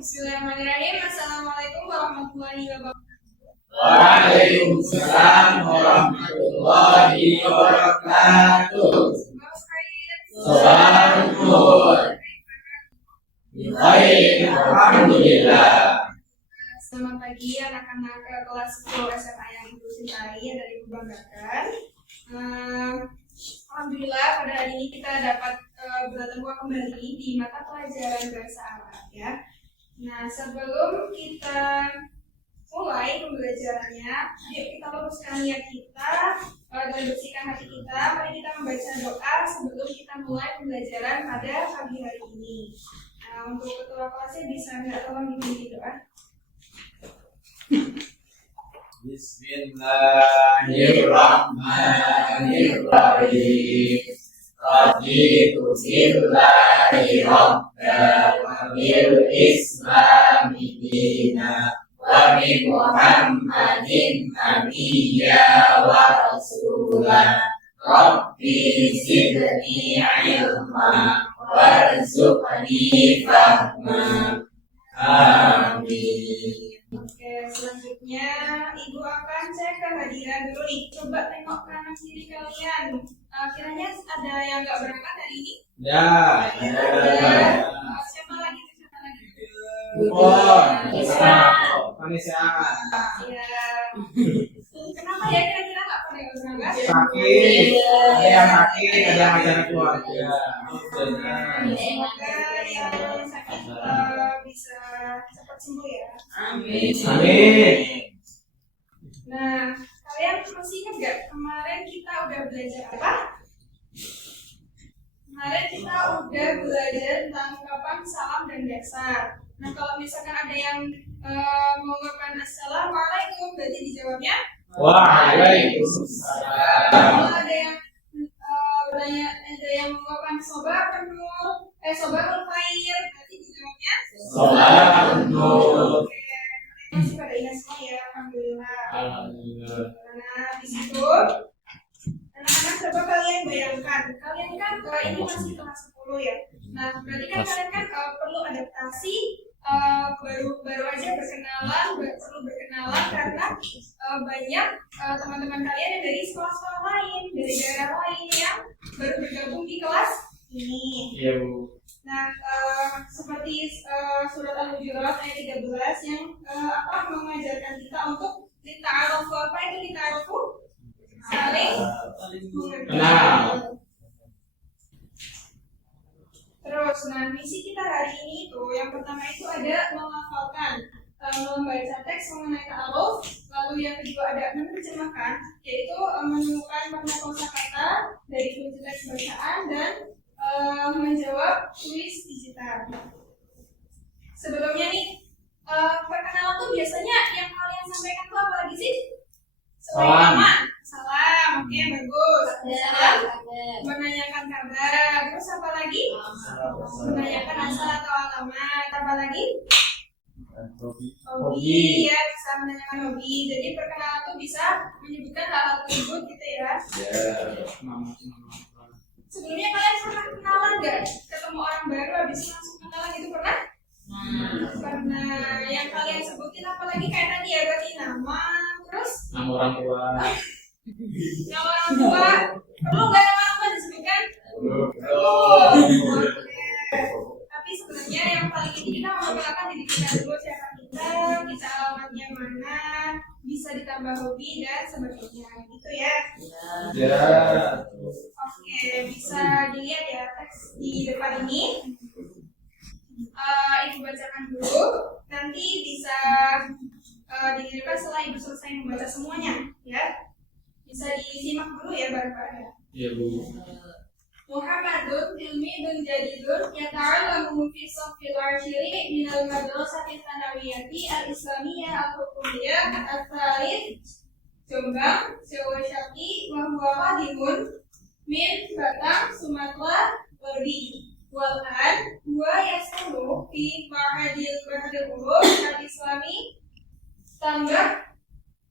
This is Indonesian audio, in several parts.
Bismillahirrahmanirrahim. Assalamualaikum warahmatullahi wabarakatuh. Waalaikumsalam warahmatullahi wabarakatuh. Assalamualaikum. Baik, alhamdulillah. Selamat pagi anak-anak kelas 10 SMA yang Ibu cintai dan Ibu banggakan. Alhamdulillah pada hari ini kita dapat bertemu kembali di mata pelajaran bahasa Arab ya. Nah, sebelum kita mulai pembelajarannya, yuk kita luruskan niat kita dan bersihkan hati kita. Mari kita membaca doa sebelum kita mulai pembelajaran pada pagi hari ini. Nah, untuk ketua kelasnya bisa nggak tolong dibimbing doa? Bismillahirrahmanirrahim. Raditu billahi rabban wa bil islami dina wa bi Muhammadin nabiyya wa rasulah. Rabbi zidni ilma warzuqni fahma. Amin. Oke, selanjutnya Ibu akan cek kehadiran dulu nih. Coba tengok kanan kiri kalian. Kiranya ada yang nggak berangkat hari ini? Ya. Siapa lagi? Siapa lagi? Vanessa. Ya. Kenapa ya kira-kira nggak pada berangkat? Sakit. Ada yang sakit, ada yang acara keluarga. Semoga yang sakit bisa cepat sembuh ya. Amin. Amin. Nah, kalian masih ingat gak kemarin kita udah belajar apa? Kemarin kita udah belajar tentang ungkapan salam dan dasar. Nah, kalau misalkan ada yang mengucapkan assalamualaikum, berarti dijawabnya Waalaikumsalam. kalau ada yang bertanya, ada yang mengucapkan sobakul khair, berarti dijawabnya Salamun. masih pada ingat semua ya, alhamdulillah. Nah, di situ anak-anak coba kalian bayangkan, kalian kan ini masih kelas 10 ya. Nah, berarti kan kalian kan perlu adaptasi, baru aja perlu berkenalan karena banyak teman-teman kalian yang dari sekolah-sekolah lain, dari daerah lain yang baru bergabung di kelas ini. Iya, Bu. Nah, seperti surat Al-Hujurat ayat 13 yang mengajarkan kita untuk dita'arufu. Apa itu dita'arufu? Saling Kenal. Terus, nah misi kita hari ini itu yang pertama itu ada menghafalkan, membaca teks mengenai ta'aruf, lalu yang kedua ada menerjemahkan, yaitu menemukan makna kosakata dari kunci teks bacaan dan menjawab kuis digital. Sebelumnya nih, perkenalan tuh biasanya yang kalian sampaikan tuh apa lagi sih? Selain nama, salam, oke bagus. Salam, menanyakan kabar, terus apa lagi? Menanyakan asal atau alamat, apa lagi? Hobi, ya bisa menanyakan hobi. Jadi perkenalan tuh bisa menyebutkan hal-hal tersebut gitu ya. Sebelumnya kalian pernah kenalan nggak? Ketemu orang baru habis langsung kenalan itu pernah? Pernah. Yang kalian sebutin apalagi kayak tadi ya, berarti nama, terus? Nama orang tua. Nama orang tua. Perlu nggak nama orang tua disebutkan? Perlu. Tapi sebenarnya yang paling ini kita memperkenalkan diri kita dulu, siapa kita alamatnya mana, bisa ditambah hobi dan sebagainya, gitu ya. Ya. Oke, bisa dilihat ya teks di depan ini. Ibu bacakan dulu, nanti bisa dikirimkan setelah Ibu selesai membaca semuanya, ya. Bisa disimak dulu ya bareng-bareng. Iya, Bu. Muhammadun tilmidun jadidun yata'allamu fi shaffil ashiri minal madrasati tsanawiyati al-islamiyah al-hukumiyah al-tsalits Jombang, Jawa Syaki, wa huwa qadimun min Batang, Sumatera, Bali. Wal-an huwa yasulu fi Ma'hadil Ulum al-Islami Tambak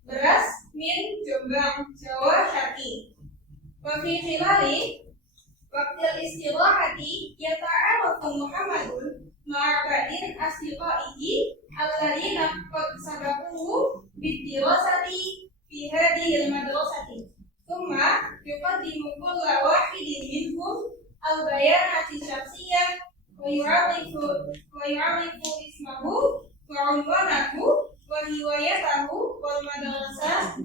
Beras min Jombang, Jawa Syaki. Wa fi khilali Waktil istirahati yata'arrafu Muhammadun ma'abadin asdiqaihi alladzina qad sabaquhu bid-dirasati fi hadhihi al-madrasati thumma yuqaddimu kulla wahidin minhum al-bayanati syakhsiyah wa yu'arrifu ismahu wa unwanahu wa riwayatahu wal madrasata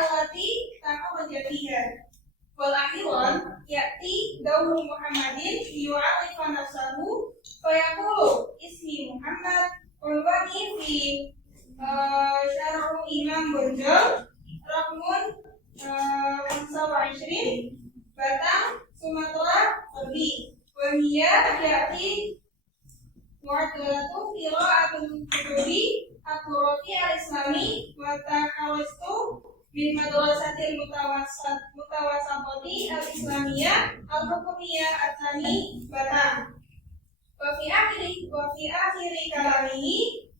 allati takhawaja fiha. Wal akhiran ya'ti dawru Muhammadin yu'arrifa nafsahu fa yaqulu ismi Muhammad unwani fi syar'u Imam Bonjol Rakmun 25 Batang Sumatera Selatan wa hiya ya'ti mu'adalatu qira'atul kutubi at-turafi al-islami wa ta'awastu min madrasatil mutawasatati al-islamiyah al-hukumiyah at-tani Batang. Wa fi akhiri kalamihi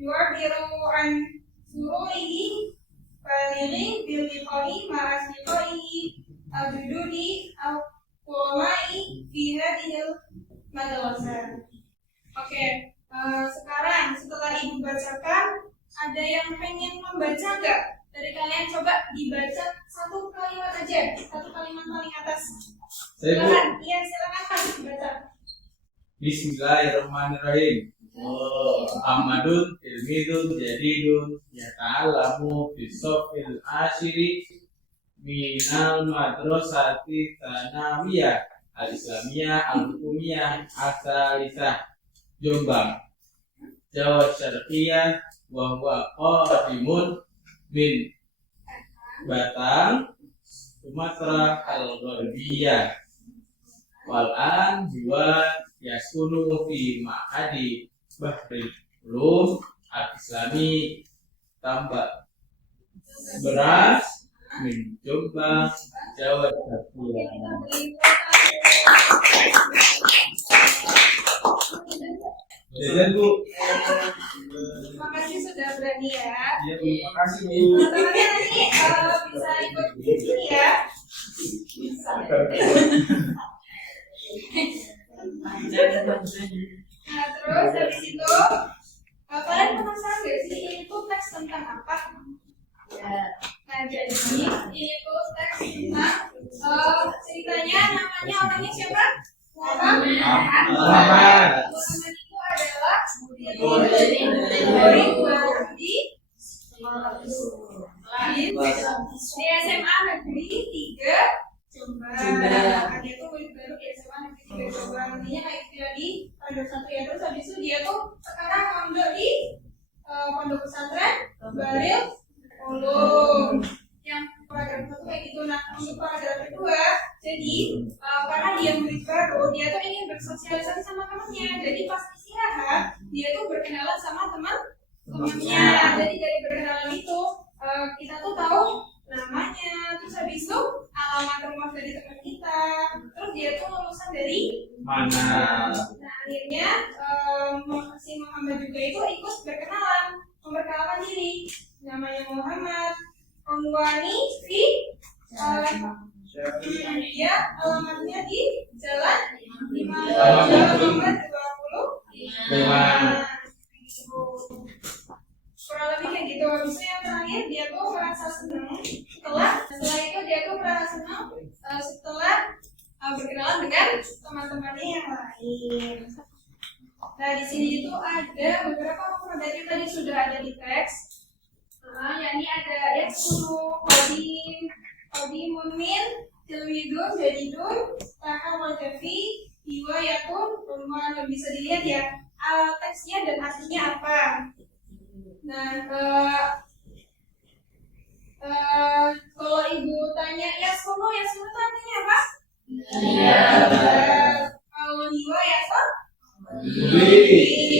yu'abbiru an sururihi balighi bil liqa'i ma'a asdiqaihi al-jududi al-quramai fi hadhil madrasah. Oke, sekarang setelah Ibu bacakan, ada yang pengen membaca nggak? Dari kalian coba dibaca satu kalimat aja, satu kalimat paling atas. Silakan, iya silakan Mas dibaca. Bismillahirrahmanirrahim. Ahmadun ilmidun jadidun yata'alamu bisofil asyiri minal madrasati tanawiyah al-islamiyah al-hukumiyah asalisah Jombang Jawa Syarqiyah wa huwa qadimun min Batang Sumatera al-Gharbiyah wal an huwa yaskunu fi ma'hadi Bahrul Ulum al-Islami Tambak Beras min Jombang Jawa Syarqiyah. Jajan Bu. Terima kasih sudah berani ya. Iya Bu, makasih Bu. Teman-teman nanti bisa ikut di sini ya. Bisa. Nah terus habis itu kalian penasaran nggak sih ini tuh teks tentang apa? Nah jadi ini tuh teks tentang ceritanya namanya orangnya siapa? Muhammad itu adalah murid baru di SMA Negeri 3 Jombang. Dia tuh murid baru di SMA Negeri 3 Jombang. Nantinya kayak gitu ya di Pondok 1 ya. Terus habis itu dia tuh sekarang mondok di Pondok Pesantren Baril Ulum. Yang paragraf satu kayak gitu. Nah untuk paragraf kedua, jadi karena dia murid baru, dia tuh ingin bersosialisasi sama temannya. Jadi pas istirahat, dia tuh berkenalan sama teman-temannya. Jadi dari berkenalan itu kita tuh tahu namanya, terus habis itu alamat rumah dari teman kita, terus dia tuh lulusan dari Mana? Nah akhirnya si Muhammad juga itu ikut memperkenalkan diri. Namanya Muhammad Onwani fi dia alamatnya di Jalan nomor 25. Kurang lebih kayak gitu. Habisnya yang terakhir dia tuh merasa senang setelah itu dia tuh merasa senang setelah berkenalan dengan teman-temannya yang lain. Nah di sini itu ada beberapa mufradat yang tadi sudah ada di teks. Yakni ada yaskunu, qadimun min, tilmidun, jadidun, tahawajafi, riwayatun, unwan. Bisa dilihat ya teksnya dan artinya apa. Nah kalau ibu tanya yaskunu itu artinya apa? Iya. Kalau riwayatun,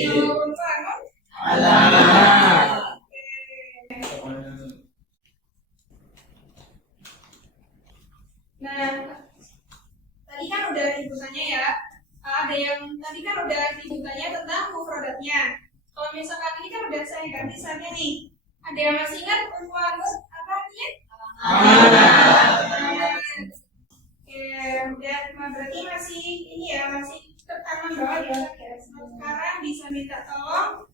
kalau unwan, alamat. Nah, tadi kan udah ibu tanya ya, ada yang tadi kan udah ibu tanya tentang mufradatnya. Kalau misalkan ini kan udah saya ganti saja nih. Ada yang masih ingat unwan apa artinya? Oke, udah berarti masih ini ya, masih tertanam banget di otak ya. Sekarang bisa minta tolong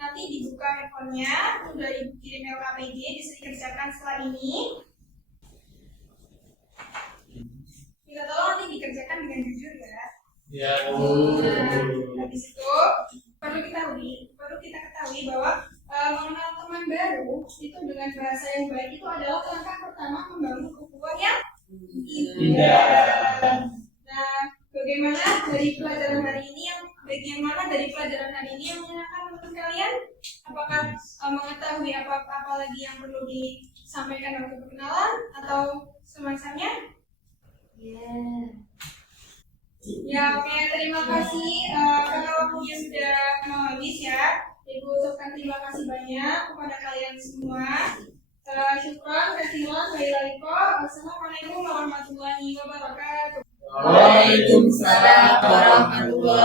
nanti dibuka handphonenya, udah ibu kirim LKPG, bisa dikerjakan setelah ini. Minta tolong nanti dikerjakan dengan jujur ya. Ya. Nah, habis itu perlu kita ketahui bahwa mengenal teman baru itu dengan bahasa yang baik itu adalah langkah pertama membangun ukhuwah yang indah. Nah, bagaimana dari pelajaran hari ini yang menyenangkan menurut kalian? Apakah mengetahui apa lagi yang perlu disampaikan waktu perkenalan atau semacamnya? Ya, oke, terima kasih karena waktunya sudah mau habis ya. Ibu ucapkan terima kasih banyak kepada kalian semua. Syukran, kasihan, baiklah. Wassalamualaikum warahmatullahi wabarakatuh. Waalaikumsalam warahmatullahi